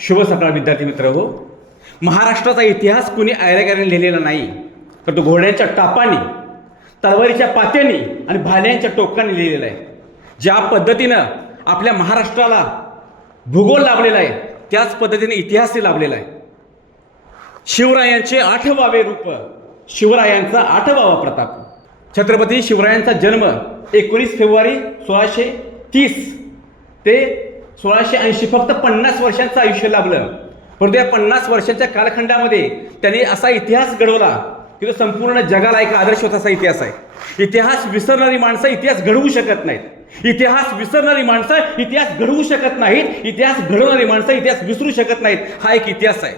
शुभ सकाळ विद्यार्थी मित्र हो. महाराष्ट्राचा इतिहास कुणी ऐरेगाऱ्याने लिहिलेला नाही, तर तो घोड्यांच्या टापांनी, तलवारीच्या पात्यांनी आणि भाल्यांच्या टोकांनी लिहिलेला आहे. ज्या पद्धतीनं आपल्या महाराष्ट्राला भूगोल लाभलेला आहे, त्याच पद्धतीने इतिहासही लाभलेला आहे. शिवरायांचे 8वावे रूप, शिवरायांचा 8वावा प्रताप. छत्रपती शिवरायांचा जन्म 19 फेब्रुवारी 1630 ते 1680, फक्त 50 वर्षांचं आयुष्य लाभलं. परंतु या 50 वर्षांच्या कालखंडामध्ये त्यांनी असा इतिहास घडवला की तो संपूर्ण जगाला एक आदर्श होता. असा इतिहास आहे. इतिहास विसरणारी माणसं इतिहास घडवू शकत नाहीत. इतिहास विसरणारी माणसं इतिहास घडवू शकत नाहीत. इतिहास घडवणारी माणसं इतिहास विसरू शकत नाहीत. हा एक इतिहास आहे.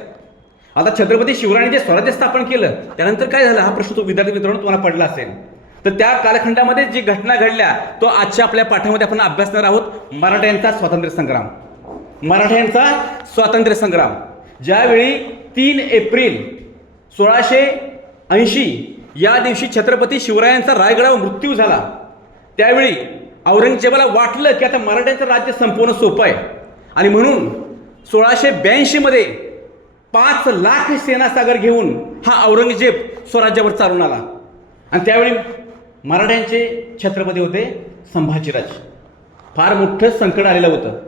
आता छत्रपती शिवरायांनी जे स्वराज्य स्थापन केलं त्यानंतर काय झालं, हा प्रश्न तो विद्यार्थी मित्रांनो तुम्हाला पडला असेल. तर त्या कालखंडामध्ये जी घटना घडल्या तो आजच्या आपल्या पाठामध्ये आपण अभ्यासणार आहोत. मराठ्यांचा स्वातंत्र्य संग्राम. मराठ्यांचा स्वातंत्र्य संग्राम ज्यावेळी 3 एप्रिल 1680 या दिवशी छत्रपती शिवरायांचा रायगडावर मृत्यू झाला, त्यावेळी औरंगजेबाला वाटलं की आता मराठ्यांचं राज्य संपवणं सोपं आहे. आणि म्हणून 1682 मध्ये 5 लाख सेनासागर घेऊन हा औरंगजेब स्वराज्यावर चालून आला. आणि त्यावेळी मराठ्यांचे छत्रपती होते संभाजीराजे. फार मोठं संकट आलेलं होतं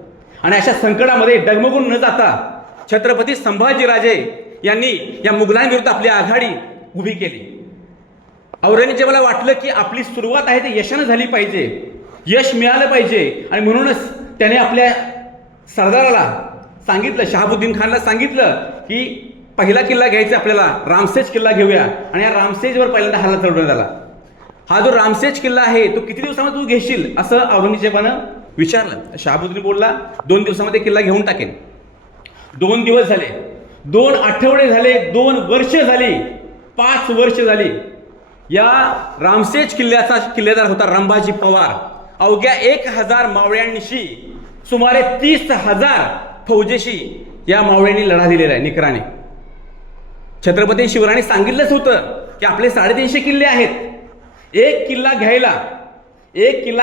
आणि अशा संकटामध्ये डगमगून न जाता छत्रपती संभाजीराजे यांनी या मुघलांविरुद्ध आपली आघाडी उभी केली. औरंगजेबाला वाटलं की आपली सुरुवात आहे ते यशानं झाली पाहिजे, यश मिळालं पाहिजे. आणि म्हणूनच त्याने आपल्या सरदाराला सांगितलं, शहाबुद्दीन खानला सांगितलं की पहिला किल्ला घ्यायचा आपल्याला, रामसेज किल्ला घेऊया. आणि या रामसेजवर पहिल्यांदा हल्ला चढवण्यात आला. हा जो रामसेज किल्ला आहे तो किती दिवसामध्ये तू घेशील असं औरंगजेबानं विचारलं. शहाबुद्दीन बोलला 2 दिवसामध्ये किल्ला घेऊन टाकेन. 2 दिवस झाले, 2 आठवडे झाले, 2 वर्ष झाली, 5 वर्ष झाली. या रामसेज किल्ल्याचा किल्लेदार होता रंभाजी पवार. अवघ्या 1000 मावळ्यांशी, सुमारे 30,000 फौजेशी या मावळ्यांनी लढा दिलेला आहे निकराने. छत्रपती शिवरायांनी सांगितलंच होतं की आपले 350 किल्ले आहेत. एक किल्ला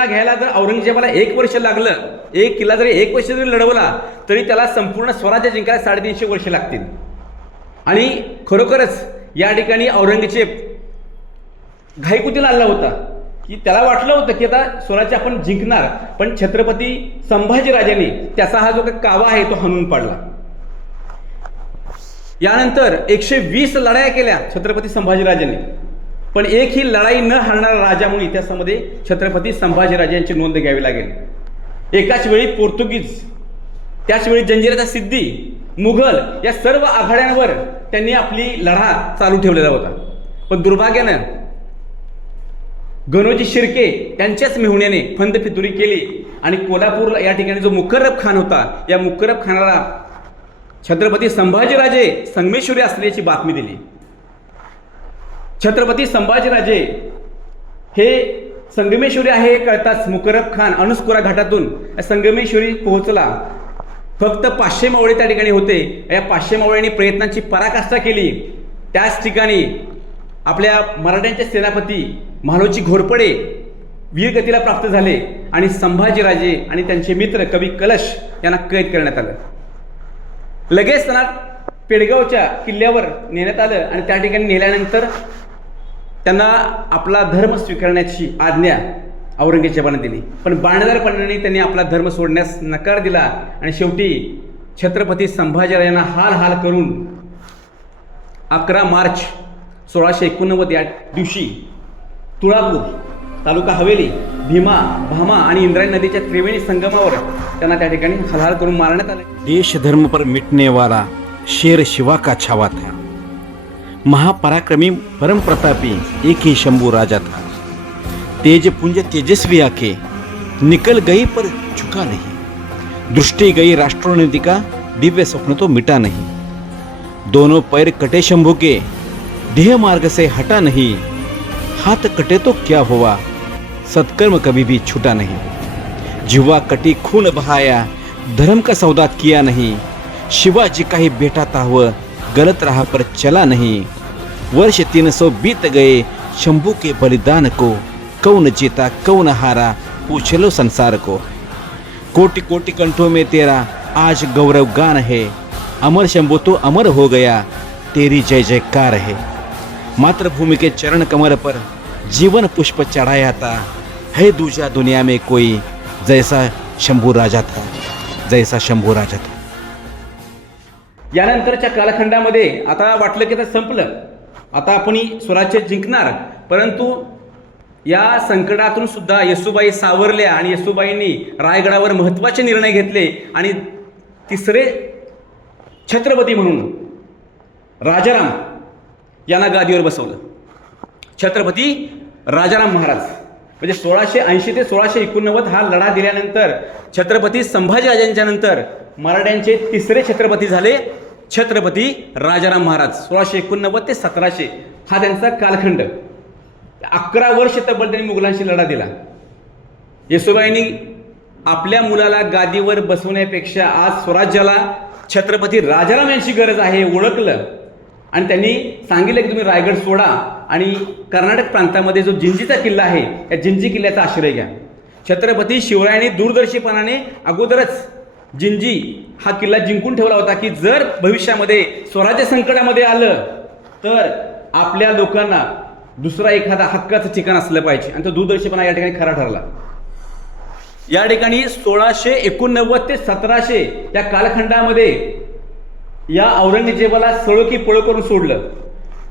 घ्यायला जर औरंगजेबाला 1 वर्ष लागलं, एक किल्ला जरी 1 वर्ष जरी लढवला तरी त्याला संपूर्ण स्वराज्य जिंकायला 350 वर्ष लागतील. आणि खरोखरच या ठिकाणी औरंगजेब घाईकुतीला आला होता की त्याला वाटलं होतं की आता स्वराज्य आपण जिंकणार, पण छत्रपती संभाजीराजांनी त्याचा हा जो कावा आहे तो हाणून पाडला. यानंतर 120 लढाया केल्या छत्रपती संभाजीराजांनी, पण एकही लढाई न हारणारा राजा म्हणून इतिहासामध्ये छत्रपती संभाजीराजे यांची नोंद घ्यावी लागेल. एकाच वेळी पोर्तुगीज, त्याच वेळी जंजिराचा सिद्धी, मुघल या सर्व आघाड्यांवर त्यांनी आपली लढा चालू ठेवलेला होता. पण दुर्भाग्यानं गणोजी शिर्के त्यांच्याच मेहुण्याने फंदफितुरी केली आणि कोल्हापूरला या ठिकाणी जो मुकर्रब खान होता, या मुकर्रब खानाला छत्रपती संभाजीराजे संगमेश्वरी असल्याची बातमी दिली. छत्रपती संभाजीराजे हे संगमेश्वरी आहे कळताच मुकर्रब खान अनुस्कुरा घाटातून संगमेश्वरी पोहोचला. फक्त 500 मावळे त्या ठिकाणी होते. या 500 मावळ्यांनी प्रयत्नांची पराकाष्ठा केली. त्याच ठिकाणी आपल्या मराठ्यांचे सेनापती म्हालोजी घोरपडे वीरगतीला प्राप्त झाले आणि संभाजीराजे आणि त्यांचे मित्र कवी कलश यांना कैद करण्यात आलं. लगेच त्यांना पेडगावच्या किल्ल्यावर नेण्यात आलं आणि त्या ठिकाणी नेल्यानंतर त्यांना आपला धर्म स्वीकारण्याची आज्ञा औरंगजेबाने दिली. पण बाणदारपणाने त्यांनी आपला धर्म सोडण्यास नकार दिला आणि शेवटी छत्रपती संभाजीराजांना हाल करून 11 मार्च 1689 या दिवशी तुळापूर तालुका हवेली, भीमा, भामा आणि इंद्रायणी नदीच्या त्रिवेणी संगमावर त्यांना त्या ठिकाणी हाल करून मारण्यात आले. देश धर्म पर मिटने वाला शेर शिवा का छावा था, महापराक्रमी परम प्रतापी एक ही शंभू राजा था. तेज पुंज तेजस्वी आके निकल गई पर झुका नहीं, दृष्टि गई राष्ट्रोन्नति का दिव्य स्वप्न तो मिटा नहीं. दोनों पैर कटे शंभू के, देह मार्ग से हटा नहीं, हाथ कटे तो क्या हुआ, सत्कर्म कभी भी छूटा नहीं. जिह्वा कटी खून बहाया, धर्म का सौदा किया नहीं, शिवाजी का ही बेटा था वह गलत राह पर चला नहीं. वर्ष 300 बीत गए शंभू के बलिदान को, कौन जीता कौन हारा पूछ लो संसार को. कोटि कोटि कंठों में तेरा आज गौरव गान है, अमर शंभो तो अमर हो गया, तेरी जय जयकार है। मातृभूमि के चरण कमर पर जीवन पुष्प चढ़ाया था, है दूजा दुनिया में कोई जैसा शंभू राजा था, जैसा शंभू राजा था। यानंतरच्या कालखंडामध्ये आता वाटलं की आता संपलं, आता आपण स्वराज्य जिंकणार, परंतु या संकटातून सुद्धा येसूबाई सावरल्या आणि येसूबाईंनी रायगडावर महत्त्वाचे निर्णय घेतले आणि तिसरे छत्रपती म्हणून राजाराम यांना गादीवर बसवलं। छत्रपती राजाराम महाराज म्हणजे 1680 ते 1689 हा लढा दिल्यानंतर छत्रपती संभाजीराजांच्या नंतर मराठ्यांचे तिसरे छत्रपती झाले छत्रपती राजाराम महाराज। 1689 ते 1700 हा त्यांचा कालखंड। 11 वर्ष तब्बल त्यांनी मुघलांशी लढा दिला। येसूबाईंनी आपल्या मुलाला गादीवर बसवण्यापेक्षा आज स्वराज्याला छत्रपती राजाराम यांची गरज आहे ओळखलं आणि त्यांनी सांगितलं की तुम्ही रायगड सोडा आणि कर्नाटक प्रांतामध्ये जो जिंजीचा किल्ला आहे त्या जिंजी किल्ल्याचा आश्रय घ्या। छत्रपती शिवरायांनी दूरदर्शीपणाने अगोदरच जिंजी हा किल्ला जिंकून ठेवला होता की जर भविष्यामध्ये स्वराज्य संकटामध्ये आलं तर आपल्या लोकांना दुसरा एखादा हक्काचं ठिकाण असलं पाहिजे आणि तो दूरदर्शीपणा या ठिकाणी खरा ठरला। या ठिकाणी 1689 ते 1700 या कालखंडामध्ये या औरंगजेबाला सळो की पळो करून सोडलं।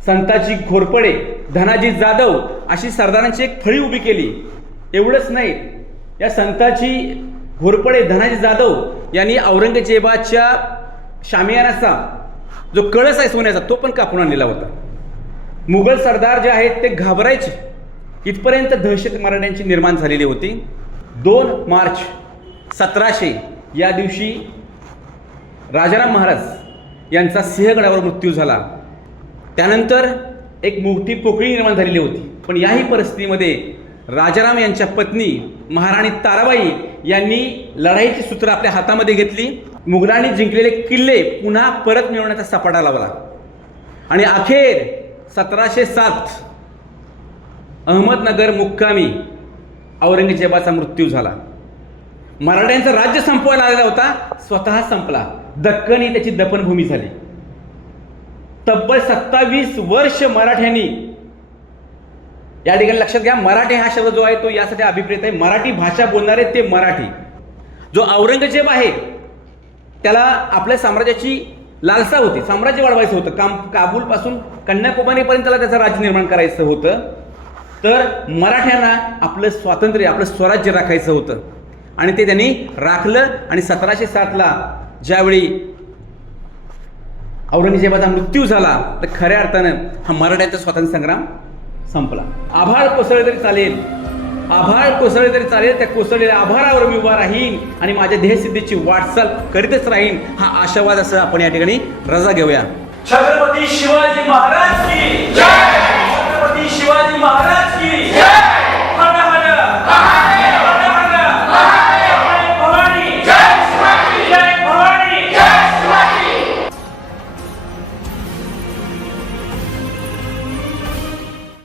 संताजी घोरपडे, धनाजी जाधव अशी सरदारांची एक फळी उभी केली। एवढंच नाही, या संताजी घोरपडे, धनाजी जाधव यांनी औरंगजेबाच्या शामियानाचा जो कळस आहे सोन्याचा तो पण कापून आणलेला होता। मुघल सरदार जे आहेत ते घाबरायचे, इथपर्यंत दहशत मराठ्यांची निर्माण झालेली होती। 2 मार्च 1700 या दिवशी राजाराम महाराज यांचा सिंहगडावर मृत्यू झाला। त्यानंतर एक मोठी पोकळी निर्माण झालेली होती, पण याही परिस्थितीमध्ये राजाराम यांच्या पत्नी महाराणी ताराबाई यांनी लढाईची सूत्र आपल्या हातामध्ये घेतली। मुघलांनी जिंकलेले किल्ले पुन्हा परत मिळवण्याचा सपाटा लावला आणि अखेर 1707 अहमदनगर मुक्कामी औरंगजेबाचा मृत्यू झाला। मराठ्यांचं राज्य संपवायला आलेला होता, स्वतः संपला। दक्कन ही त्याची दफनभूमी झाली। तब्बल 27 वर्ष मराठ्यांनी, या ठिकाणी लक्षात घ्या मराठी हा शब्द जो आहे तो यासाठी अभिप्रेत आहे मराठी भाषा बोलणारे ते मराठी। जो औरंगजेब आहे त्याला आपल्या साम्राज्याची लालसा होती, साम्राज्य वाढवायचं होतं, काबूल पासून कन्याकुमारीपर्यंत त्याला त्याचं राज्य निर्माण करायचं होतं। तर मराठ्यांना आपलं स्वातंत्र्य, आपलं स्वराज्य राखायचं होतं आणि ते त्यांनी राखलं। आणि 1707ला ज्यावेळी औरंगजेबाचा मृत्यू झाला तर खऱ्या अर्थानं हा मराठ्यांचा स्वातंत्र्य संग्राम संपला। आभाळ कोसळले तरी चालेल, आभाळ कोसळले तरी चालेल, त्या कोसळलेल्या आभाळावर मी उभा राहीन आणि माझ्या ध्येयसिद्धीची वाटचाल करीतच राहीन हा आशावाद असं आपण या ठिकाणी रजा घेऊया। छत्रपती शिवाजी महाराज की जय, छत्रपती शिवाजी महाराज की जय, हर हर